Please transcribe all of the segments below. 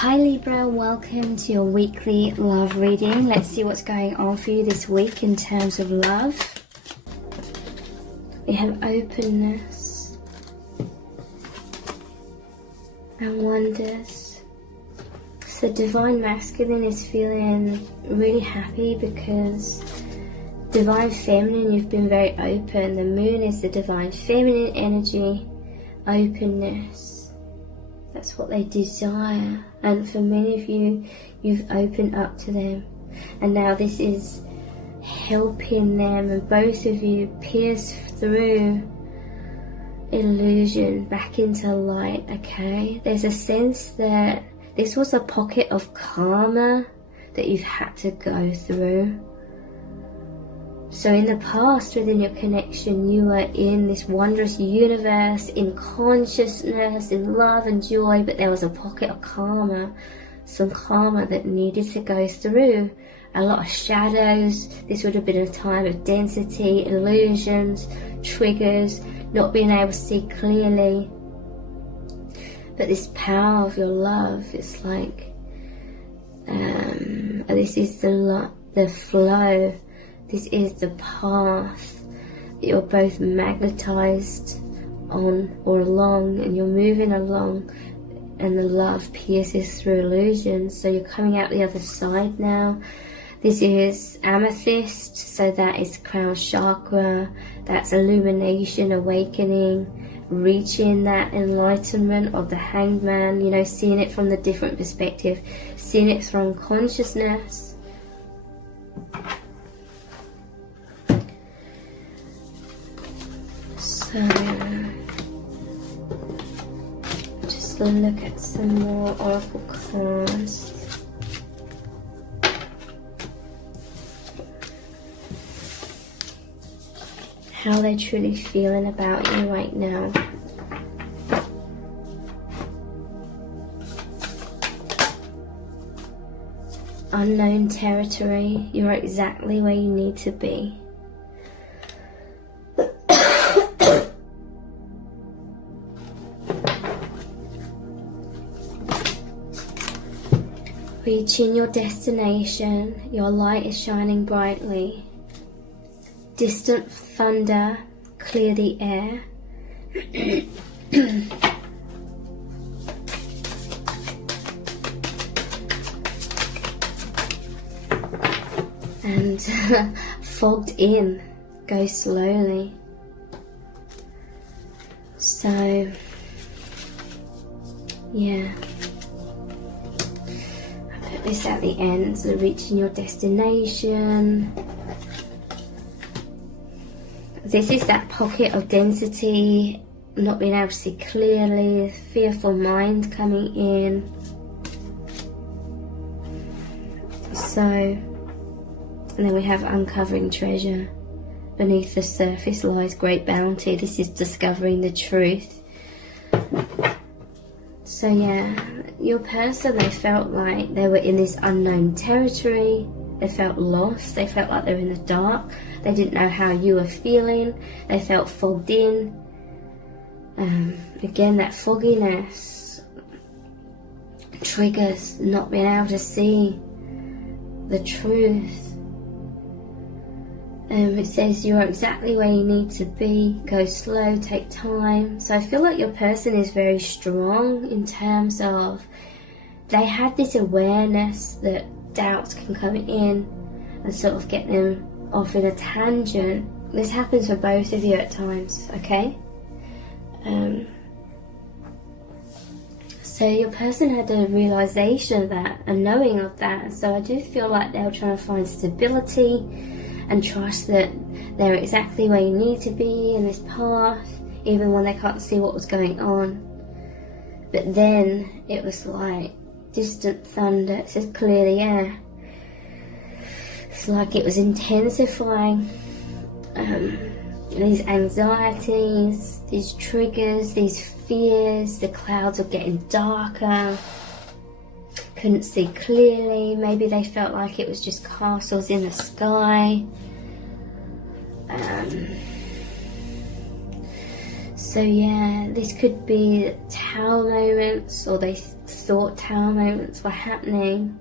Hi Libra, welcome to your weekly love reading. Let's see what's going on for you this week in terms of love. We have openness and wonders. So Divine Masculine is feeling really happy because Divine Feminine, you've been very open. The Moon is the Divine Feminine energy, openness. That's what they desire, and for many of you, you've opened up to them, and now this is helping them, and both of you pierce through illusion back into light. Okay, there's a sense that this was a pocket of karma that you've had to go through. So in the past, within your connection, you were in this wondrous universe, in consciousness, in love and joy, but there was a pocket of karma, some karma that needed to go through. A lot of shadows. This would have been a time of density, illusions, triggers, not being able to see clearly. But this power of your love, it's like, this is the flow. This is the path that you're both magnetized on or along, and you're moving along, and the love pierces through illusions. So you're coming out the other side now. This is amethyst, so that is crown chakra. That's illumination, awakening, reaching that enlightenment of the Hanged Man, you know, seeing it from the different perspective, seeing it from consciousness. So, just look at some more oracle cards. How they're truly feeling about you right now. Unknown territory, you're exactly where you need to be. Reaching your destination, your light is shining brightly. Distant thunder, clear the air. And fogged in, go slowly. So, yeah. This at the end, so reaching your destination. This is that pocket of density, not being able to see clearly, fearful mind coming in. So, and then we have uncovering treasure. Beneath the surface lies great bounty. This is discovering the truth. So yeah, your person, they felt like they were in this unknown territory. They felt lost. They felt like they were in the dark. They didn't know how you were feeling. They felt fogged in. Again, that fogginess triggers not being able to see the truth. It says you're exactly where you need to be. Go slow, take time. So I feel like your person is very strong in terms of they have this awareness that doubts can come in and sort of get them off in a tangent. This happens for both of you at times, okay? So your person had a realization of that, a knowing of that. So I do feel like they were trying to find stability and trust that they're exactly where you need to be in this path, even when they can't see what was going on. But then it was like distant thunder. It says clear the air. It's like it was intensifying these anxieties, these triggers, these fears. The clouds are getting darker. Couldn't see clearly. Maybe they felt like it was just castles in the sky. So yeah, this could be tower moments, or they thought tower moments were happening.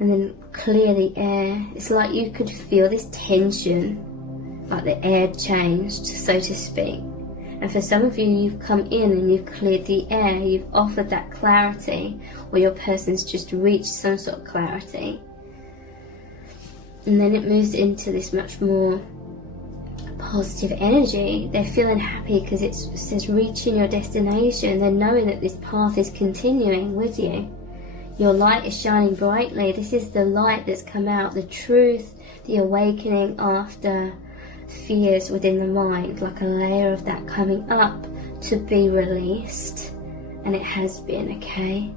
And then clear the air. It's like you could feel this tension, like the air changed, so to speak. And for some of you, you've come in and you've cleared the air, you've offered that clarity, or your person's just reached some sort of clarity. And then it moves into this much more positive energy. They're feeling happy because it says reaching your destination. They're knowing that this path is continuing with you. Your light is shining brightly. This is the light that's come out, the truth, the awakening after fears within the mind, like a layer of that coming up to be released. And it has been, okay?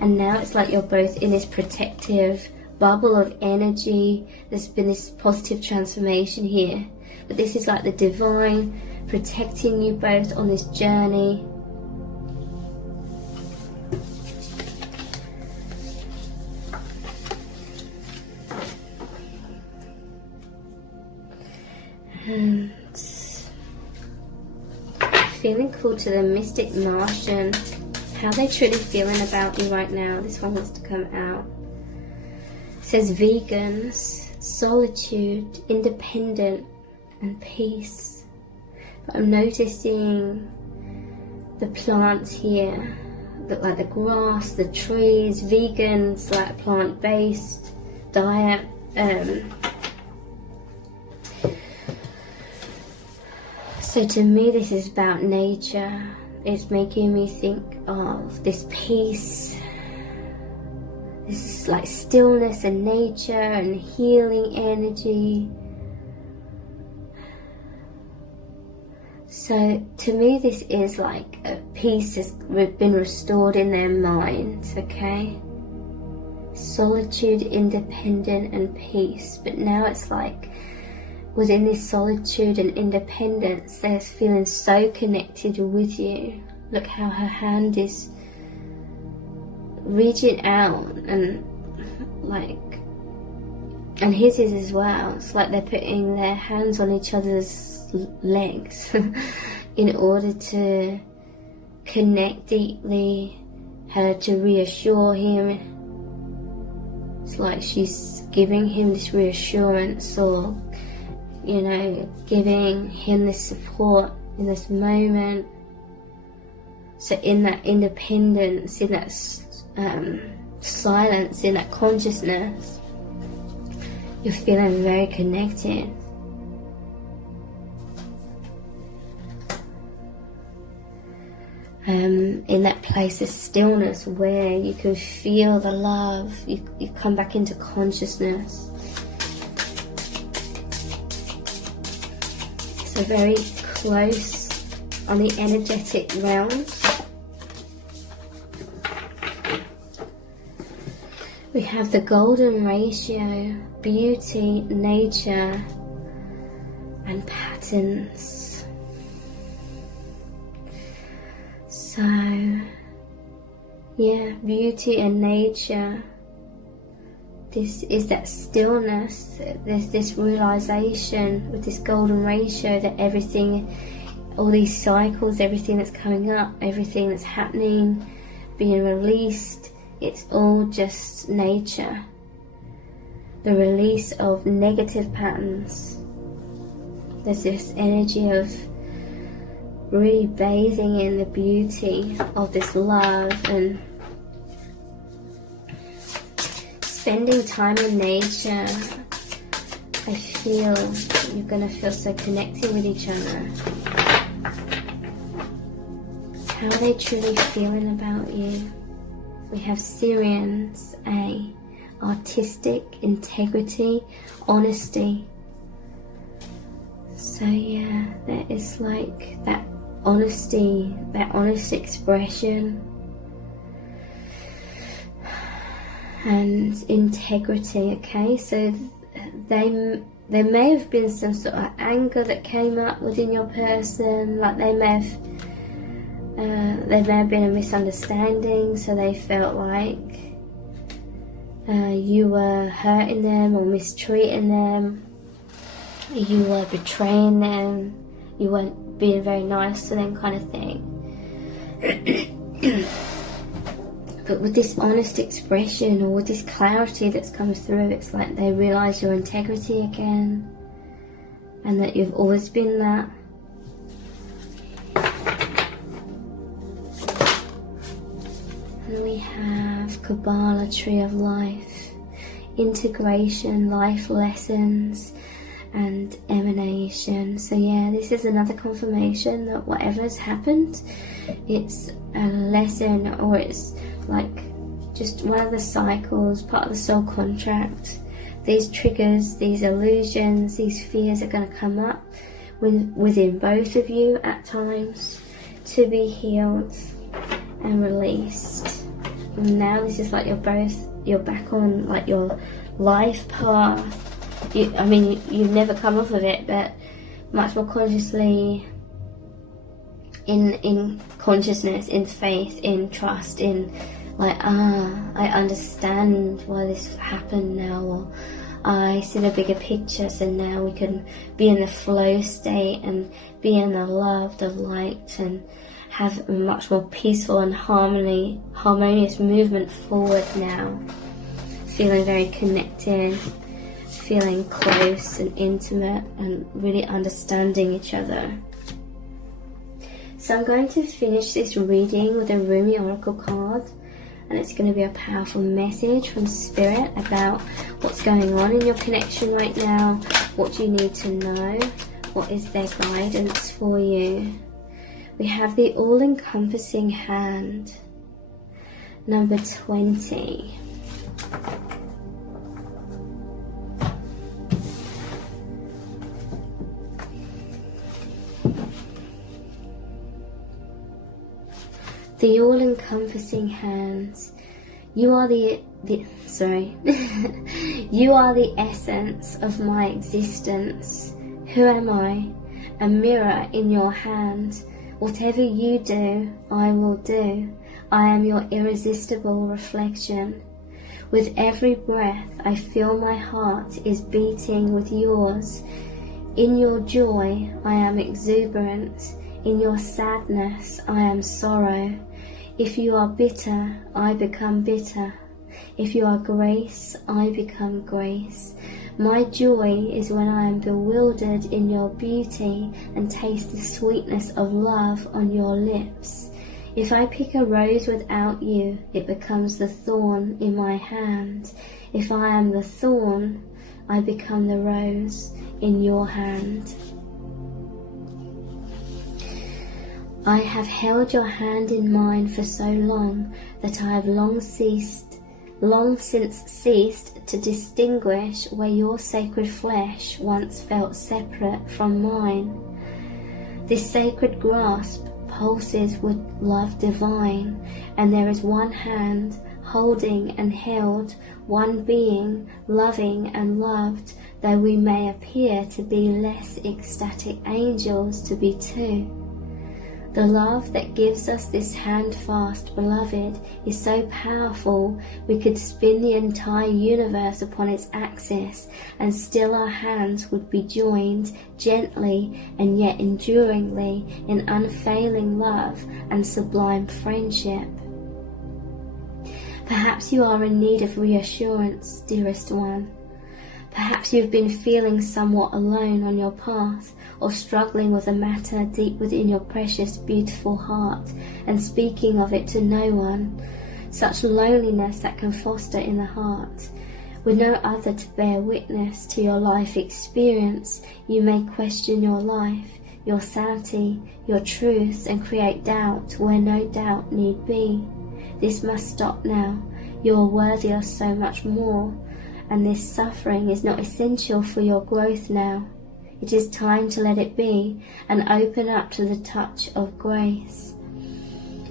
And now it's like you're both in this protective bubble of energy. There's been this positive transformation here. But this is like the divine protecting you both on this journey. And feeling called to the mystic Martian. How are they truly feeling about you right now? This one wants to come out. It says vegans, solitude, independent, and peace. But I'm noticing the plants here, like the grass, the trees. Vegans, like plant-based diet. So to me, this is about nature. It's making me think of this peace. This is like stillness and nature and healing energy. So to me, this is like a peace has been restored in their minds, okay? Solitude, independent, and peace. But now it's like within this solitude and independence, they're feeling so connected with you. Look how her hand is reaching out, and his is as well. It's like they're putting their hands on each other's legs in order to connect deeply, her to reassure him. It's like she's giving him this reassurance, or you know, giving him this support in this moment. So in that independence, in that silence, in that consciousness, you're feeling very connected. In that place of stillness where you can feel the love, you come back into consciousness. So very close on the energetic realms. We have the golden ratio, beauty, nature, and patterns. So, yeah, beauty and nature. This is that stillness. There's this realization with this golden ratio that everything, all these cycles, everything that's coming up, everything that's happening, being released, it's all just nature. The release of negative patterns. There's this energy of really bathing in the beauty of this love and spending time in nature. I feel you're going to feel so connected with each other. How are they truly feeling about you? We have Syrians, artistic, integrity, honesty. So yeah, there is like that honesty, that honest expression. And integrity, okay? So there may have been some sort of anger that came up within your person, like there may have been a misunderstanding, so they felt like you were hurting them or mistreating them, you were betraying them, you weren't being very nice to them, kind of thing. But with this honest expression, or with this clarity that's come through, it's like they realise your integrity again, and that you've always been that. And we have Kabbalah, Tree of Life, integration, life lessons, and emanation. So yeah, this is another confirmation that whatever's happened, it's a lesson, or it's like just one of the cycles, part of the soul contract. These triggers, these illusions, these fears are going to come up within both of you at times to be healed and released. And now this is like you're back on like your life path. You've never come off of it, but much more consciously, in consciousness, in faith, in trust, in like, I understand why this happened now, or I see the bigger picture, so now we can be in the flow state and be in the love, the light, and have a much more peaceful and harmonious movement forward now. Feeling very connected, feeling close and intimate, and really understanding each other. So I'm going to finish this reading with a Rumi Oracle card, and it's going to be a powerful message from Spirit about what's going on in your connection right now, what you need to know, what is their guidance for you. We have the all-encompassing hand, number 20. The all-encompassing hands. You are you are the essence of my existence. Who am I? A mirror in your hand. Whatever you do, I will do. I am your irresistible reflection. With every breath, I feel my heart is beating with yours. In your joy, I am exuberant. In your sadness, I am sorrow. If you are bitter, I become bitter. If you are grace, I become grace. My joy is when I am bewildered in your beauty and taste the sweetness of love on your lips. If I pick a rose without you, it becomes the thorn in my hand. If I am the thorn, I become the rose in your hand. I have held your hand in mine for so long that I have long since ceased to distinguish where your sacred flesh once felt separate from mine. This sacred grasp pulses with love divine, and there is one hand holding and held, one being loving and loved, though we may appear to be less ecstatic angels to be two. The love that gives us this hand-fast beloved is so powerful we could spin the entire universe upon its axis and still our hands would be joined gently and yet enduringly in unfailing love and sublime friendship. Perhaps you are in need of reassurance, dearest one. Perhaps you've been feeling somewhat alone on your path, or struggling with a matter deep within your precious, beautiful heart, and speaking of it to no one. Such loneliness that can foster in the heart. With no other to bear witness to your life experience, you may question your life, your sanity, your truth, and create doubt where no doubt need be. This must stop now. You are worthy of so much more, and this suffering is not essential for your growth now. It is time to let it be and open up to the touch of grace.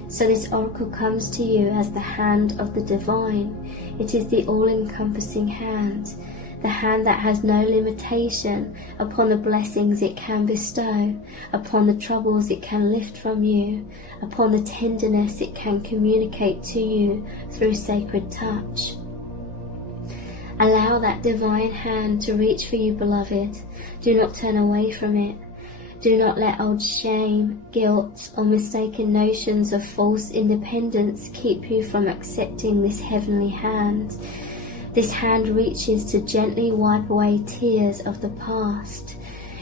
So this oracle comes to you as the hand of the divine. It is the all-encompassing hand, the hand that has no limitation upon the blessings it can bestow, upon the troubles it can lift from you, upon the tenderness it can communicate to you through sacred touch. Allow that divine hand to reach for you, beloved. Do not turn away from it. Do not let old shame, guilt, or mistaken notions of false independence keep you from accepting this heavenly hand. This hand reaches to gently wipe away tears of the past.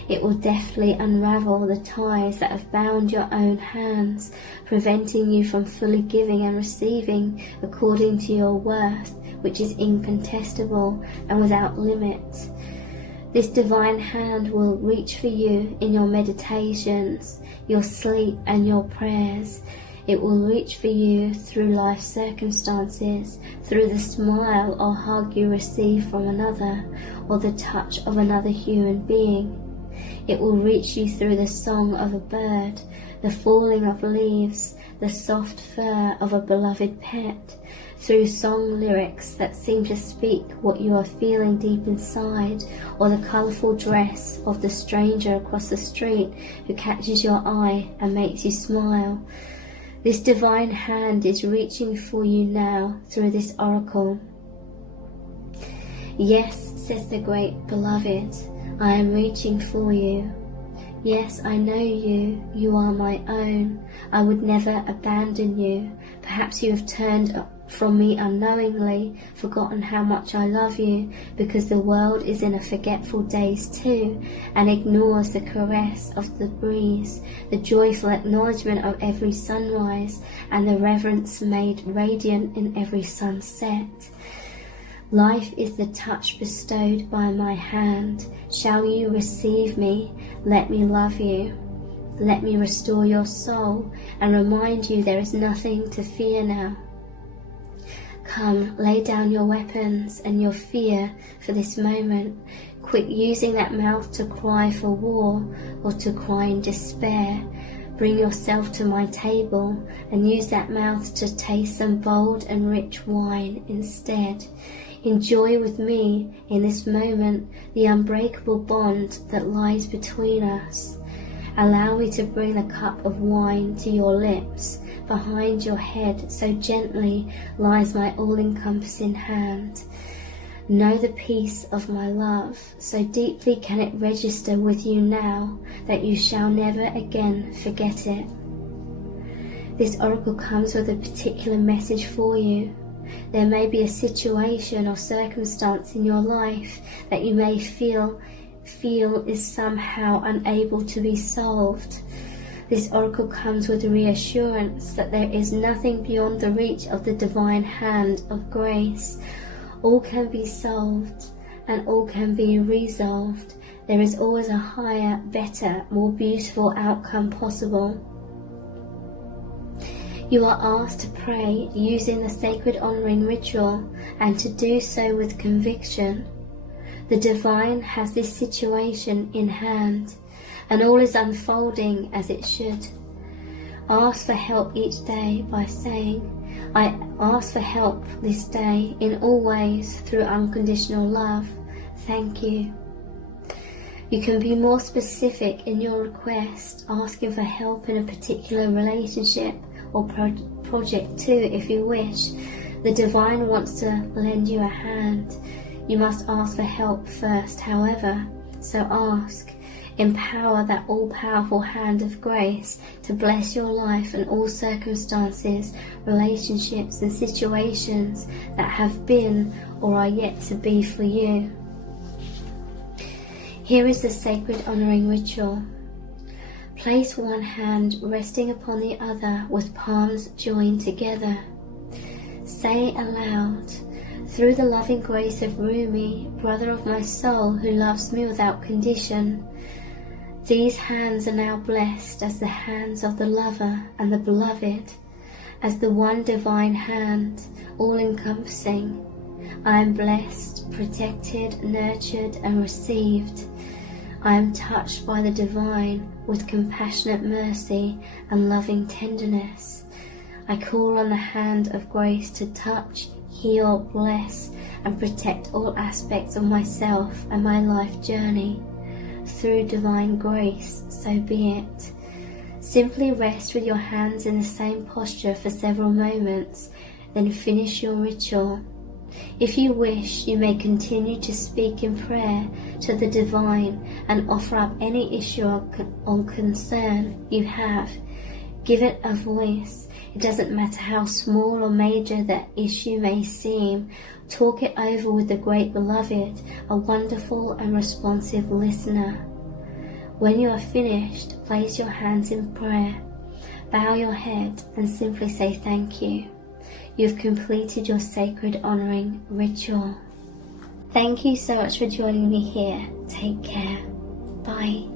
It will deftly unravel the ties that have bound your own hands, preventing you from fully giving and receiving according to your worth, which is incontestable and without limit. This divine hand will reach for you in your meditations, your sleep and your prayers. It will reach for you through life circumstances, through the smile or hug you receive from another, or the touch of another human being. It will reach you through the song of a bird, the falling of leaves, the soft fur of a beloved pet, through song lyrics that seem to speak what you are feeling deep inside, or the colourful dress of the stranger across the street who catches your eye and makes you smile. This divine hand is reaching for you now through this oracle. Yes, says the great beloved, I am reaching for you. Yes, I know you. You are my own. I would never abandon you. Perhaps you have turned from me unknowingly, forgotten how much I love you, because the world is in a forgetful daze too, and ignores the caress of the breeze, the joyful acknowledgement of every sunrise, and the reverence made radiant in every sunset. Life is the touch bestowed by my hand. Shall you receive me? Let me love you. Let me restore your soul and remind you there is nothing to fear now. Come, lay down your weapons and your fear for this moment. Quit using that mouth to cry for war or to cry in despair. Bring yourself to my table and use that mouth to taste some bold and rich wine instead. Enjoy with me in this moment the unbreakable bond that lies between us. Allow me to bring the cup of wine to your lips. Behind your head so gently lies my all-encompassing hand. Know the peace of my love, so deeply can it register with you now that you shall never again forget it. This oracle comes with a particular message for you. There may be a situation or circumstance in your life that you may feel is somehow unable to be solved. This oracle comes with a reassurance that there is nothing beyond the reach of the divine hand of grace. All can be solved and all can be resolved. There is always a higher, better, more beautiful outcome possible. You are asked to pray using the sacred honoring ritual and to do so with conviction. The divine has this situation in hand, and all is unfolding as it should. Ask for help each day by saying, I ask for help this day in all ways through unconditional love. Thank you. You can be more specific in your request, asking for help in a particular relationship or project too if you wish. The divine wants to lend you a hand. You must ask for help first, however, so ask. Empower that all-powerful hand of grace to bless your life and all circumstances, relationships and situations that have been or are yet to be for you. Here is the sacred honoring ritual. Place one hand resting upon the other with palms joined together. Say aloud, through the loving grace of Rumi, brother of my soul who loves me without condition, these hands are now blessed as the hands of the lover and the beloved, as the one divine hand, all-encompassing. I am blessed, protected, nurtured and received. I am touched by the divine with compassionate mercy and loving tenderness. I call on the hand of grace to touch, heal, bless and protect all aspects of myself and my life journey. Through divine grace, so be it. Simply rest with your hands in the same posture for several moments, then finish your ritual. If you wish, you may continue to speak in prayer to the divine and offer up any issue or concern you have. Give it a voice. It doesn't matter how small or major that issue may seem. Talk it over with the great beloved, a wonderful and responsive listener. When you are finished, place your hands in prayer, bow your head and simply say thank you. You've completed your sacred honouring ritual. Thank you so much for joining me here. Take care. Bye.